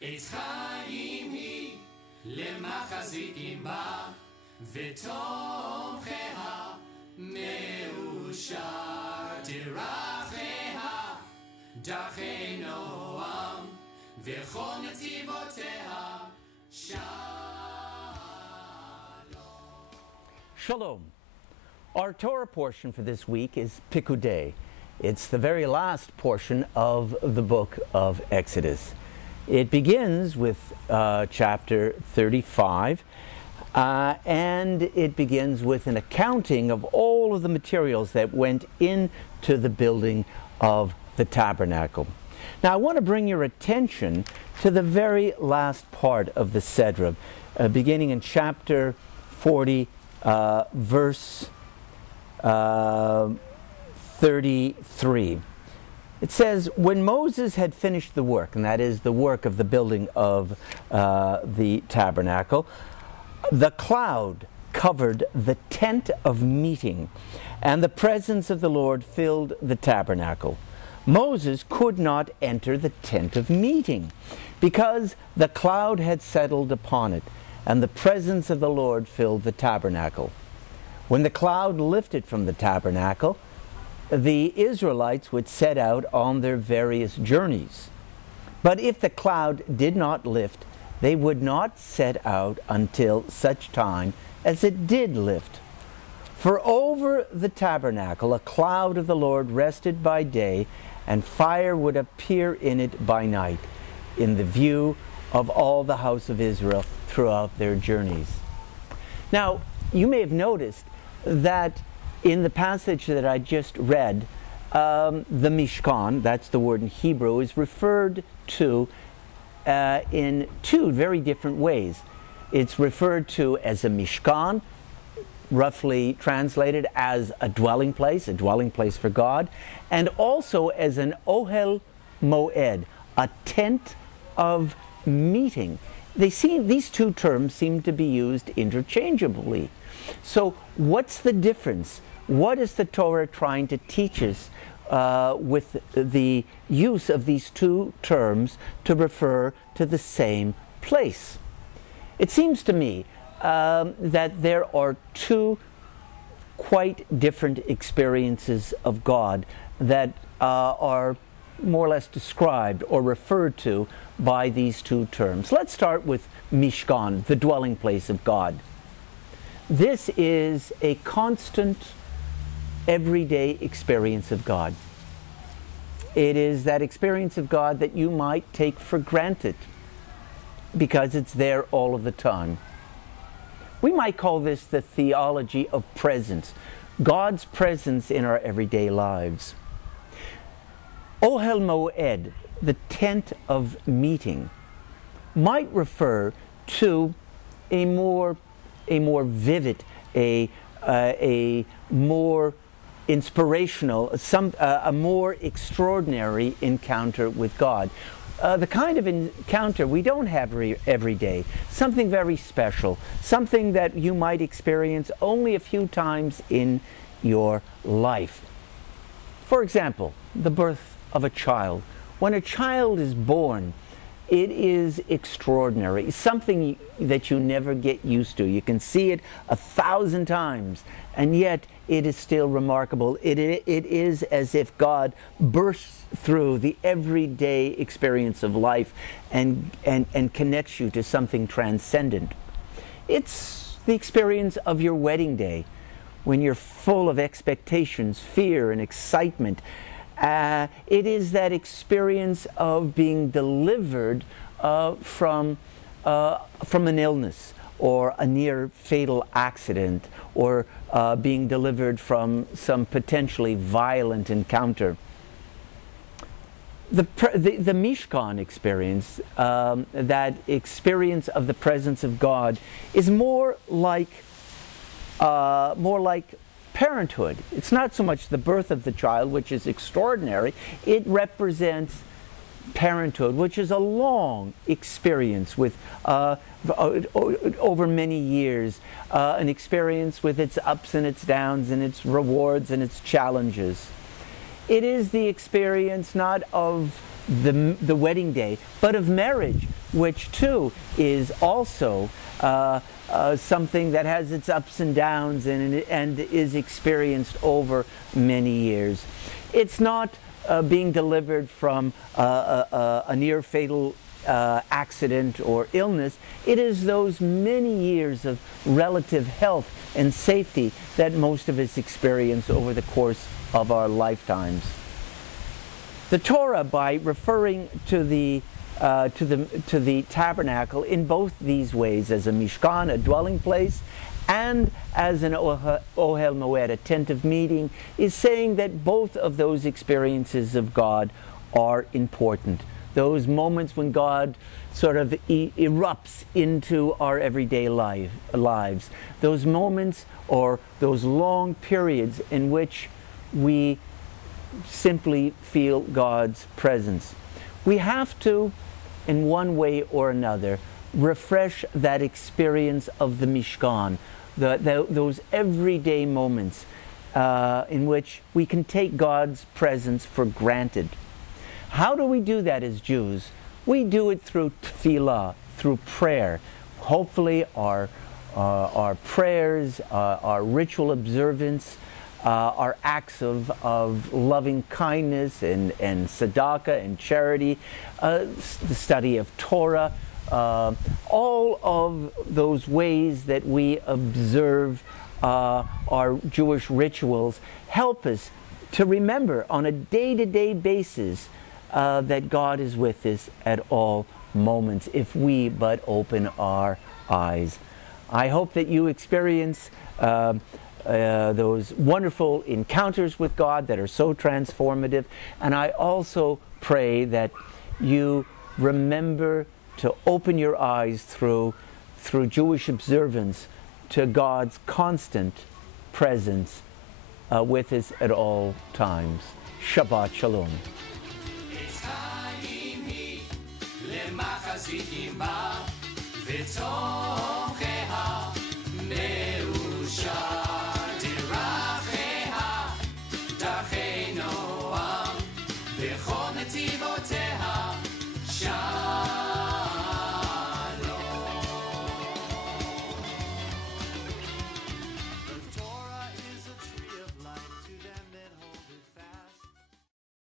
עץ חיים היא למחזיקים בה ותומכיה מאושר דרכיה דרכי נועם וכל נתיבותיה שלום. Shalom. Our Torah portion for this week is Pekudei. It's the very last portion of the book of Exodus. It begins with chapter 35, and it begins with an accounting of all of the materials that went into the building of the tabernacle. Now, I want to bring your attention to the very last part of the Sedra, beginning in chapter 40, verse 33. It says, when Moses had finished the work, and that is the work of the building of the tabernacle, the cloud covered the tent of meeting, and the presence of the Lord filled the tabernacle. Moses could not enter the tent of meeting, because the cloud had settled upon it, and the presence of the Lord filled the tabernacle. When the cloud lifted from the tabernacle, the Israelites would set out on their various journeys. But if the cloud did not lift, they would not set out until such time as it did lift. For over the tabernacle a cloud of the Lord rested by day, and fire would appear in it by night, in the view of all the house of Israel throughout their journeys. Now, you may have noticed that in the passage that I just read, the Mishkan, that's the word in Hebrew, is referred to in two very different ways. It's referred to as a Mishkan, roughly translated as a dwelling place for God, and also as an Ohel Moed, a tent of meeting. These two terms seem to be used interchangeably. So what's the difference? What is the Torah trying to teach us with the use of these two terms to refer to the same place? It seems to me that there are two quite different experiences of God that are more or less described or referred to by these two terms. Let's start with Mishkan, the dwelling place of God. This is a constant, everyday experience of God. It is that experience of God that you might take for granted because it's there all of the time. We might call this the theology of presence, God's presence in our everyday lives. Ohel Moed, the tent of meeting, might refer to a more vivid, a more inspirational, a more extraordinary encounter with God. The kind of encounter we don't have every day, something very special, something that you might experience only a few times in your life. For example, the birth of a child. When a child is born, it is extraordinary, something that you never get used to. You can see it 1,000 times, and yet it is still remarkable. It is as if God bursts through the everyday experience of life and connects you to something transcendent. It's the experience of your wedding day, when you're full of expectations, fear, and excitement. It is that experience of being delivered from an illness or a near fatal accident, or being delivered from some potentially violent encounter. The Mishkan experience, that experience of the presence of God, is more like parenthood. It's not so much the birth of the child, which is extraordinary. It represents parenthood, which is a long experience with over many years, an experience with its ups and its downs and its rewards and its challenges. It is the experience not of the wedding day, but of marriage, which too is also something that has its ups and downs and is experienced over many years. It's not being delivered from a near fatal accident or illness. It is those many years of relative health and safety that most of us experience over the course of our lifetimes. The Torah, by referring to the tabernacle in both these ways, as a mishkan, a dwelling place, and as an ohel moed, a tent of meeting, is saying that both of those experiences of God are important. Those moments when God sort of erupts into our everyday lives. Those moments or those long periods in which we simply feel God's presence. We have to, in one way or another, refresh that experience of the Mishkan, those everyday moments in which we can take God's presence for granted. How do we do that as Jews? We do it through tefillah, through prayer. Hopefully our prayers, our ritual observance, our acts of loving kindness and tzedakah and charity, the study of Torah, all of those ways that we observe our Jewish rituals help us to remember on a day-to-day basis that God is with us at all moments, if we but open our eyes. I hope that you experience those wonderful encounters with God that are so transformative, and I also pray that you remember to open your eyes through Jewish observance to God's constant presence with us at all times. Shabbat Shalom. למחזיקים בה וטוב